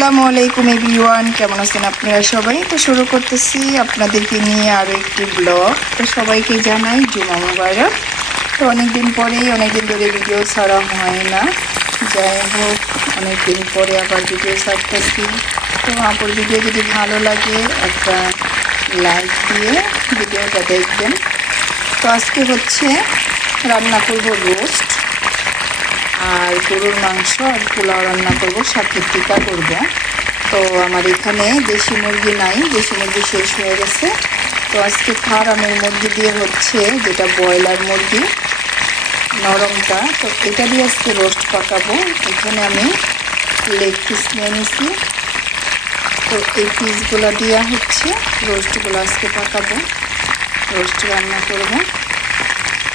আসসালামু আলাইকুম এভরিওয়ান, কেমন আছেন আপনারা সবাই? তো শুরু করতেছি আপনাদেরকে নিয়ে আরও একটি ব্লগ। তো সবাইকে জানাই জুমা মুবারক। তো অনেকদিন ধরে ভিডিও ছাড়া হয় না। যাই হোক, অনেকদিন পরে আবার ভিডিও ছাড়তেছি। তো আপুর ভিডিও যদি ভালো লাগে একটা লাইক দিয়ে ভিডিওটা দেখবেন। তো আজকে হচ্ছে রান্না করব রোস্ট আর গরুর মাংস আর পোলাও রান্না করব, সাথে টিকা করব। তো আমার এখানে দেশি মুরগি নাই, দেশি মুরগি শেষ হয়ে গেছে। তো আজকে ফার্মের মুরগি দিয়ে হচ্ছে, যেটা ব্রয়লার মুরগি নরমটা, তো এটা দিয়ে আজকে রোস্ট পাকাবো। এখানে আমি লেগ পিস নিয়ে নিছি। তো এই পিসগুলো দিয়ে হচ্ছে রোস্টগুলো আজকে পাকাবো, রোস্ট রান্না করব।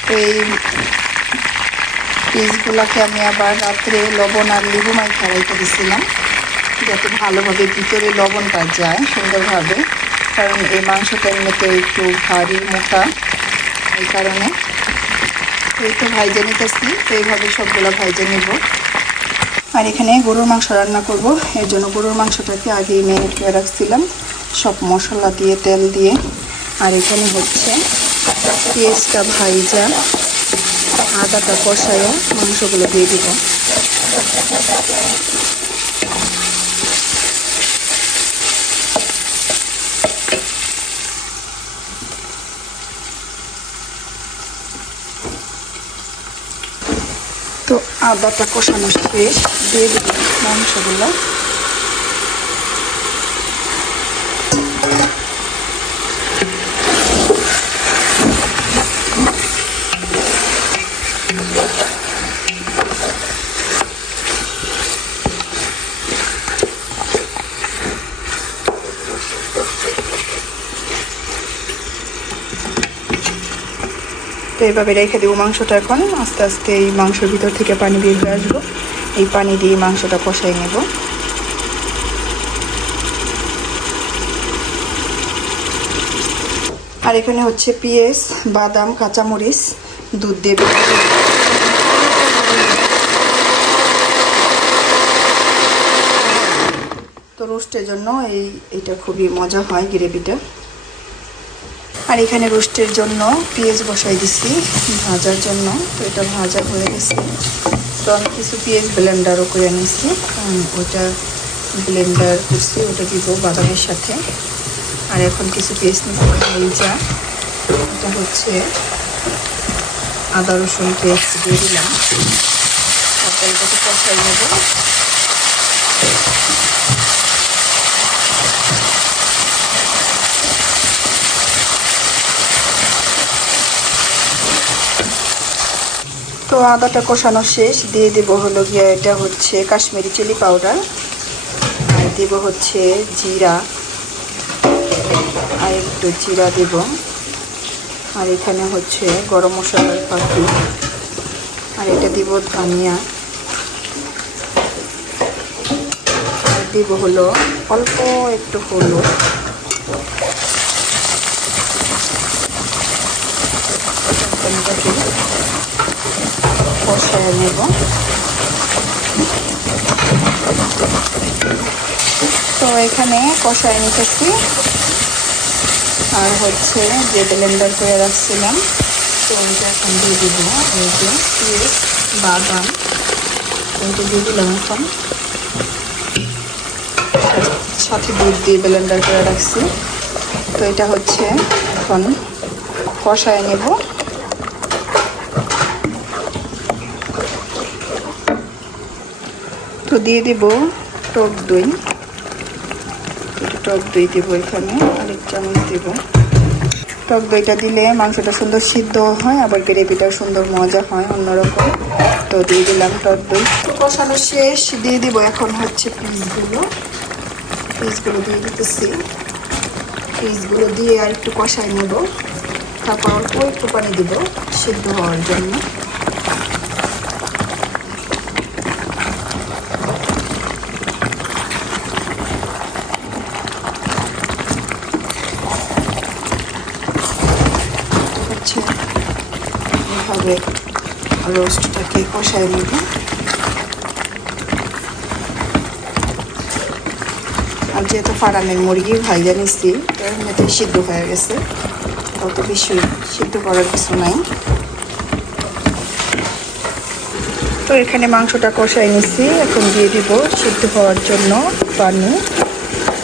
তো এই পিসগুলোকে আমি আবার রাত্রে লবণ আর লেবু মাখা রেখে দিয়েছিলাম, যাতে ভালোভাবে ভিতরে লবণটা যায় সুন্দরভাবে, কারণ এই মাংসটা এমনিতে একটু ভারী মোটা, এই কারণে। এই তো ভাইজে নিতেছি, তো এইভাবে সবগুলো ভাইজে নেব। আর এখানে গরুর মাংস রান্না করব, এর জন্য গরুর মাংসটাকে আগেই ম্যারিনেট করে রাখছিলাম সব মশলা দিয়ে, তেল দিয়ে। আর এখানে হচ্ছে পেঁয়াজটা ভাইজা আদাটা কষাইয়া মাংসগুলো দিয়ে দিব। তো আদাটা কষানো শেষ, দিয়ে দিব মাংসগুলো। তো এইভাবে রেখে দেবো মাংসটা। এখন আস্তে আস্তে এই মাংসের ভিতর থেকে পানি বের হয়ে আসবো, এই পানি দিয়ে মাংসটা কষাই নেব। আর এখানে হচ্ছে পেঁয়াজ, বাদাম, কাঁচামরিচ, দুধ দেবে। তো রোস্টের জন্য এইটা খুবই মজা হয়, গ্রেভিটা। আর এখানে রোস্টের জন্য পেঁয়াজ বসাই দিছি ভাজার জন্য। তো এটা ভাজা হয়ে গেছে। তো আমি কিছু পেঁয়াজ ব্লেন্ডারও করে নিছি, ওইটা ব্লেন্ডার করছি, ওটা দিব বাদামের সাথে। আর এখন কিছু পেঁয়াজ ভেজা, এটা হচ্ছে আদা রসুন পেস্ট দিয়ে দিলাম। তারপর এটাকে কষাই নেব। তো আদাটা কষানো শেষ, দিয়ে দেব হলো গিয়ে, এটা হচ্ছে কাশ্মীরি চিলি পাউডার, আর দেব হচ্ছে জিরা, আর একটু জিরা দেব। আর এখানে হচ্ছে গরম মশলার পাখি, আর এটা দিব ধনিয়া, আর দিব হলো অল্প একটু হলুদ। কষায় নেব। তো এখানে কষায় নিতেছি। আর হচ্ছে যে ব্লেন্ডার করে রাখছিলাম, তো ওইটা এখন দিয়ে দিব। এই যে পেঁয়াজ, বাদাম, ওইটা দিয়ে দিলাম এখন। সাথে দুধ দিয়ে ব্লেন্ডার করে রাখছি। তো এটা হচ্ছে এখন কষায় নেব। তো দিয়ে দেব টক দই, টক দই দেবো এখানে, আরেক চামচ দেব। টক দইটা দিলে মাংসটা সুন্দর সিদ্ধ হয়, আবার গ্রেভিটাও সুন্দর মজা হয় অন্যরকম। তো দিয়ে দিলাম টক দই। তো কষানো শেষ, দিয়ে দিব এখন হচ্ছে পিসগুলো দিয়ে দিতেছি। পিসগুলো দিয়ে আর একটু কষাই নেব। তারপর অল্প একটু পানি দিব সিদ্ধ হওয়ার জন্য। এভাবে রোস্টটাকে কষাই নেব। আর যেহেতু ফার্মের মুরগি ভাইজা নিচ্ছি তো এমনিতেই সিদ্ধ হয়ে গেছে, অত বেশি সিদ্ধ করার কিছু নাই। তো এখানে মাংসটা কষাই নিচ্ছি, এখন দিয়ে দিব সিদ্ধ হওয়ার জন্য পানি।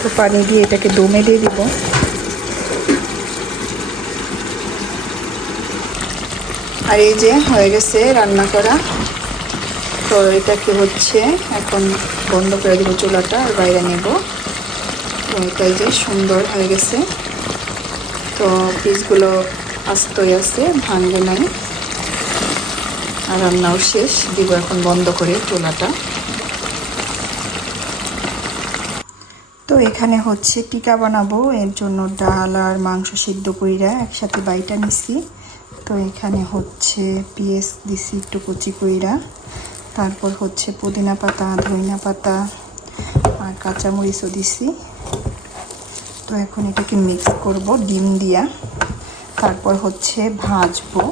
তো পানি দিয়ে এটাকে দমে দিয়ে দিব। আর এই যে হয়ে গেছে রান্না করা। তো এটাকে হচ্ছে এখন বন্ধ করে দিব চুলাটা, আর বাইরে নেব। তো এটাই যে সুন্দর হয়ে গেছে। তো পিসগুলো আস্তই আছে, ভাঙবে নাই। আর রান্নাও শেষ, দিব এখন বন্ধ করে চুলাটা। তো এখানে হচ্ছে টিকা বানাবো, এর জন্য ডাল আর মাংস সিদ্ধ কইরা একসাথে বাইটা নিছি। তো এখানে হচ্ছে পেঁয়াজ দিছি একটু কুচি কইরা, তারপর হচ্ছে পুদিনা পাতা, ধনিয়া পাতা আর কাঁচামরিচও দিছি। তো এখন এটাকে মিক্স করব ডিম দিয়া, তারপর হচ্ছে ভাজবো।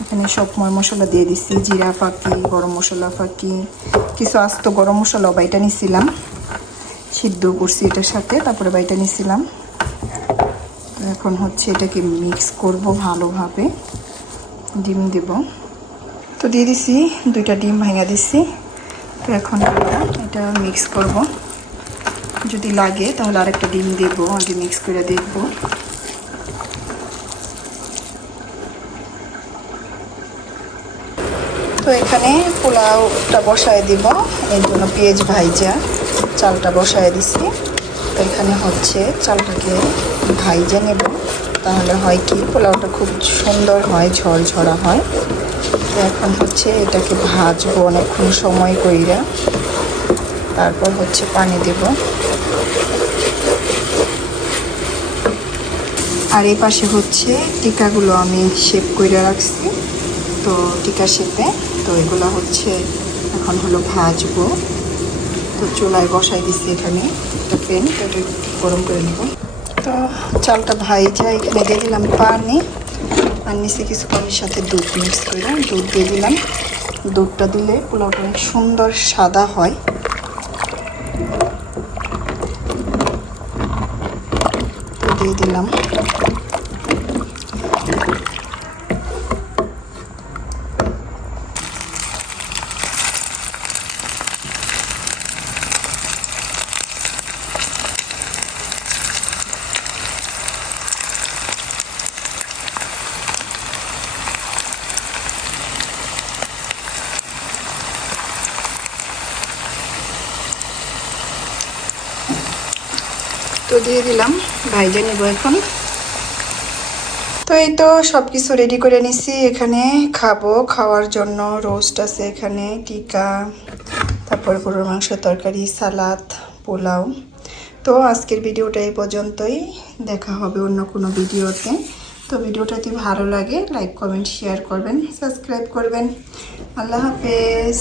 এখানে সব মশলা দিয়ে দিছি, জিরা ফাঁকি, গরম মশলা ফাঁকি, কিছু আস্ত গরম মশলা বাইটা নিছিলাম, সিদ্ধ করছি এটার সাথে, তারপরে বাইটা নিছিলাম। তো এখন হচ্ছে এটাকে মিক্স করব ভালোভাবে, ডিম দেব। তো দিয়ে দিছি, 2টা ডিম ভাঙা দিছি। তো এখন এটা মিক্স করব, যদি লাগে তাহলে আরেকটা ডিম দেব, আগে মিক্স করে দেখব। তো এখানে পোলাওটা বসায় দিব, এর জন্য পেঁয়াজ ভাইজা চালটা বসায় দিছি। তো এখানে হচ্ছে চালটাকে ভাইজা নেব, তাহলে হয় কি পোলাওটা খুব সুন্দর হয়, ঝরঝরা হয়। তো এখন হচ্ছে এটাকে ভাজবো অনেকক্ষণ সময় কইরা, তারপর হচ্ছে পানি দেব। আর এই পাশে হচ্ছে টিকাগুলো আমি শেপ করে রাখছি, তো টিকা শেপে। তো এগুলো হচ্ছে এখন হলো ভাজবো। তো চুলায় বসাই দিচ্ছি এখানে একটা প্যান, তো এটা গরম করে নেব। তো চালটা ভাইজা এখানে দিয়ে দিলাম পানি, আর নিচে কিছু পানির সাথে দুধ মিক্স করে দুধ দিয়ে দিলাম। দুধটা দিলে পোলাওটা অনেক সুন্দর সাদা হয়। তো দিয়ে দিলাম। তো দিয়ে দিলাম, ভাইজা নেব এখন। তো এই তো সব কিছু রেডি করে নিছি, এখানে খাবো। খাওয়ার জন্য রোস্ট আছে এখানে, টিকা, তারপর গরুর মাংস তরকারি, সালাদ, পোলাও। তো আজকের ভিডিওটা এই পর্যন্তই, দেখা হবে অন্য কোনো ভিডিওতে। তো ভিডিওটা যদি ভালো লাগে লাইক কমেন্ট শেয়ার করবেন, সাবস্ক্রাইব করবেন। আল্লাহ হাফেজ।